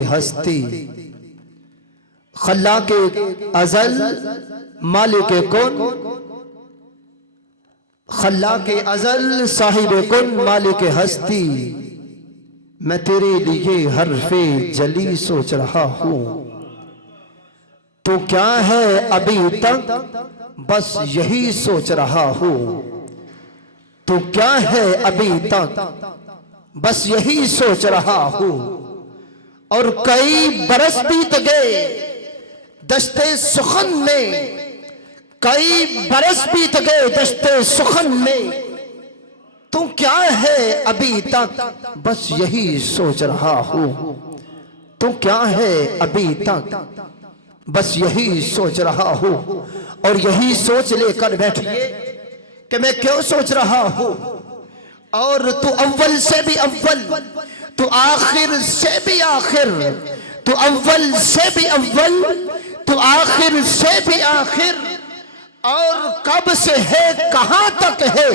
हस्ती खल्लाके अज़ल मालिके कुन, खल्लाके अज़ल साहिबे कुन मालिके हस्ती। मैं तेरे लिए हर्फे जली सोच रहा हूं, तो क्या है अभी तक बस यही सोच रहा हूं। तो क्या है अभी तक बस यही सोच रहा हूं। और कई बरस बीत गए दस्ते सुखन में, कई बरस बीत गए दस्ते सुखन में। तू क्या है अभी तक बस यही सोच रहा हूं। तू क्या है अभी तक बस यही सोच रहा हूं। और यही सोच लेकर बैठिए कि मैं क्यों सोच रहा हूं। और तू अव्वल से भी अव्वल, तू आखिर से भी आखिर, तू अव्वल से भी अव्वल, तू आखिर से भी आखिर। और कब से है कहां तक है,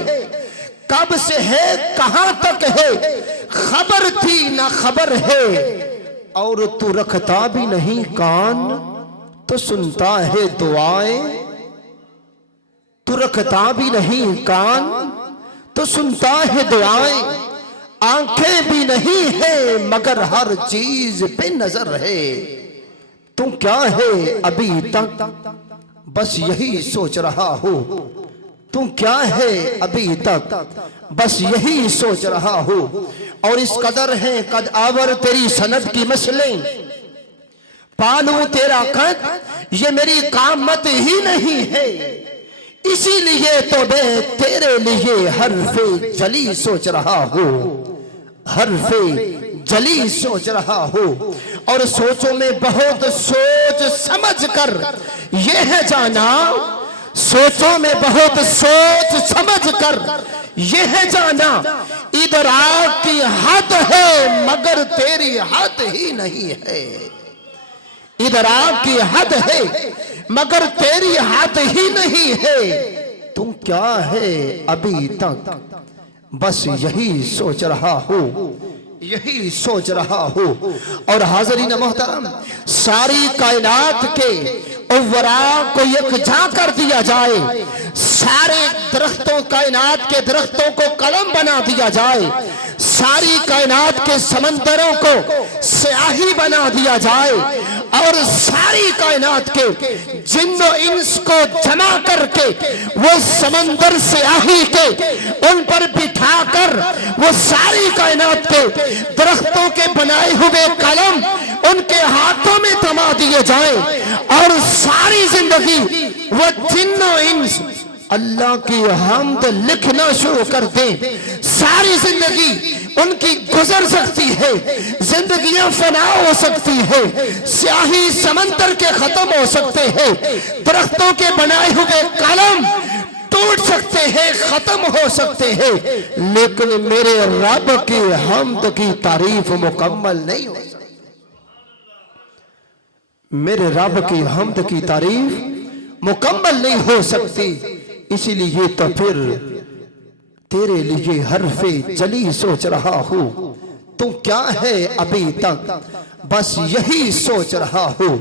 कब से है कहां तक है, खबर थी ना खबर है। और तू रखता भी नहीं कान तो सुनता है दुआएं। तू रखता भी नहीं कान तो सुनता है दुआएं। आंखें भी नहीं है मगर हर चीज पे नजर है। तू क्या है अभी तक बस यही सोच रहा हूं। तू क्या है अभी तक बस यही सोच रहा हूं। और इस कदर है कद आवर तेरी सनद की मसलें, पालूं तेरा कद ये मेरी कामत ही नहीं है। इसीलिए तो मैं तेरे लिए हर्फे जली सोच रहा हूं, हर्फे जली सोच रहा हूं। और सोचों में बहुत सोच समझ कर यह है जाना, सोचों में बहुत सोच समझ कर यह है जाना। इधर आपकी हद है मगर तेरी हद ही नहीं है। इधर आपकी हद है मगर तेरी हद ही नहीं है। तुम क्या है अभी तक बस यही सोच रहा हूं, यही सोच रहा हूं। और हाज़रीन मोहतरम, सारी कायनात के उवरा को यकजा कर दिया जाए, सारे दरख्तों कायनात के दरख्तों को कलम बना दिया जाए, सारी कायनात के समंदरों को स्याही बना दिया जाए, और सारी कायनात के जिन्नो इंस को जमा करके वो समंदर स्याही के उन पर बिठाकर वो सारी कायनात के दरख्तों के बनाए हुए कलम उनके हाथों में थमा दिए जाएं। और सारी जिंदगी वो जिन्नो इंस अल्लाह की हम्द लिखना शुरू कर दें। सारी जिंदगी उनकी गुजर सकती है, जिंदगियां फना हो सकती है, स्याही समंदर के खत्म हो सकते हैं, दरख्तों के बनाए हुए कलम टूट सकते हैं, खत्म हो सकते हैं, लेकिन मेरे रब की हम्द की तारीफ मुकम्मल नहीं हो सकती। मेरे रब की हम्द की तारीफ मुकम्मल नहीं हो सकती। इसीलिए तो फिर तेरे लिए हर्फे जली सोच रहा हूं। तू क्या है अभी तक बस यही सोच रहा हूं।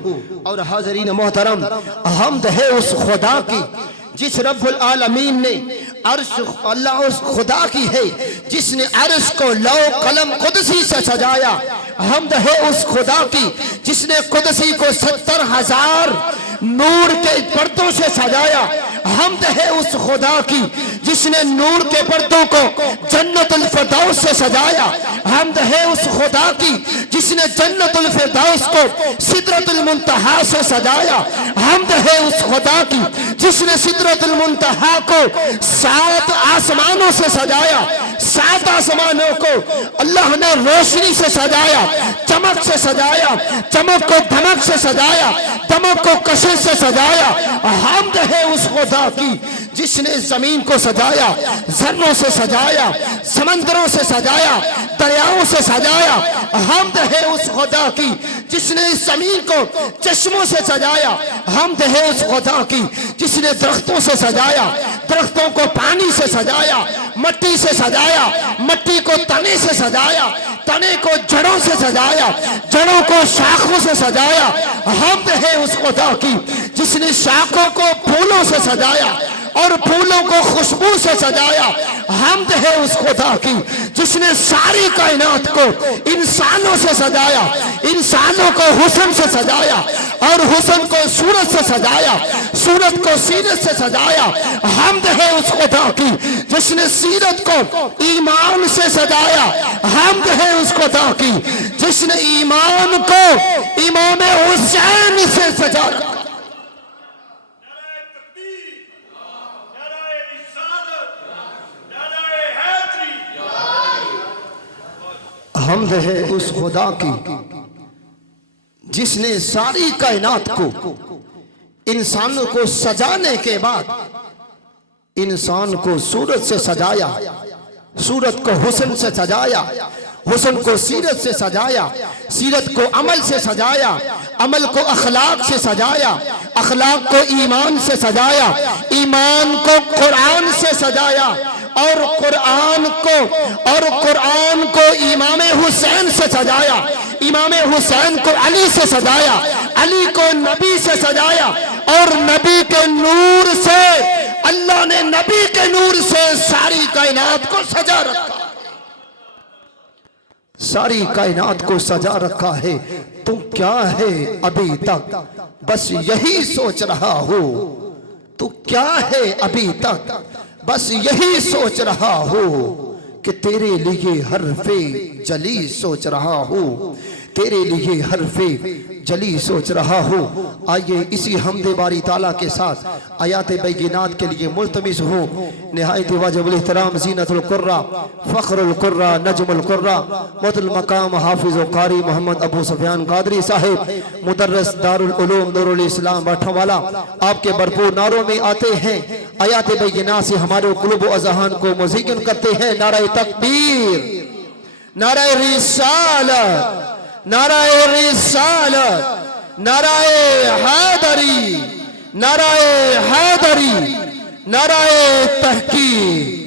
और हाज़रीन मोहतरम, हम्द है उस खुदा की जिस रब्बुल आलमीन ने अर्श, अल्लाह उस खुदा की है जिसने अर्श को लौ कलम कुदसी से सजाया। हम्द है उस खुदा की जिसने कुदसी को 70,000 नूर के पर्दों से सजाया। हम्द है उस खुदा की जिसने नूर के पर्दों को जन्नतुल फिरदौस से सजाया। हम्द है उस खुदा की जिसने जन्नतुल फिरदौस को सिदरतुल मुंतहा से सजाया। हम्द है उस खुदा की जिसने सिदरतुल मुंतहा को 7 आसमानों से सजाया। 7 आसमानों को अल्लाह ने रोशनी से सजाया, चमक से सजाया, चमक को धमक से सजाया, धमक को कशिश से सजाया। हम्द है उस खुदा की जिसने जमीन को सजाया, जर्रों से सजाया, समंदरों से सजाया, दरियाओं से सजाया। हम्द है उस खुदा की जिसने इस जमीन को चश्मों से सजाया। हम्द है उस खुदा की जिसने दरख्तों से सजाया, दरख्तों को पानी से सजाया, मट्टी से सजाया, मट्टी को तने से सजाया, तने को जड़ों से सजाया, जड़ों को शाखों से सजाया। हमद है उस खुदा की जिसने शाखों को फूलों से सजाया और फूलों को खुशबू से सजाया। हमद है उस खुदा की जिसने सारी कायनात को इंसानों से सजाया, इंसानों को हुस्न से सजाया और हुस्न को सूरत से सजाया, सूरत को सीरत से सजाया। हमद है उस खुदा की जिसने सीरत को ईमान से सजाया। हमद है उस खुदा की जिसने ईमान को इमाम हुसैन से सजा रखा। हमद है उस खुदा की जिसने सारी कायनात को इंसानों को सजाने के बाद इंसान को सूरत से सजाया, सूरत को हुस्न से सजाया, हुस्न को सीरत से सजाया, सीरत को अमल से सजाया, अमल को अखलाक से सजाया, अखलाक को ईमान से सजाया, ईमान को कुरान से सजाया और कुरान को इमाम हुसैन से सजाया, इमाम हुसैन को अली से सजाया, अली को नबी से सजाया और नबी के नूर से, अल्लाह ने नबी के नूर से सारी कायनात को सजा रखा। सारी कायनात को सजा रखा है। तुम क्या है अभी तक बस यही सोच रहा हो, तू क्या है अभी तक बस यही सोच रहा हो कि तेरे लिए हरफे जली सोच रहा हो, तेरे लिए हरफे जली सोच रहा हो। आइए इसी हमदे बारी ताला के साथ आयात बैगिनात के लिए मुल्तमिस हो। निहायत वाजिबुल एहतराम ज़ीनतुल कुर्रा, फ़ख्रुल कुर्रा, नजमुल कुर्रा, मुतल मकाम हाफिज़ व कारी मोहम्मद अबू सुफियान कादरी साहिब, मुदर्रिस दारुल उलूम नूरुल इस्लाम बाठवाला, आपके भरपूर नारों में आते हैं। आयात बैगिनात से हमारे कुलूब व अज़हान को मुज़य्यन करते हैं। नारे तकबीर, नारे रिसालत, नाराए रिसालत, नाराए हैदरी, नाराए हैदरी, नाराए तहकीक।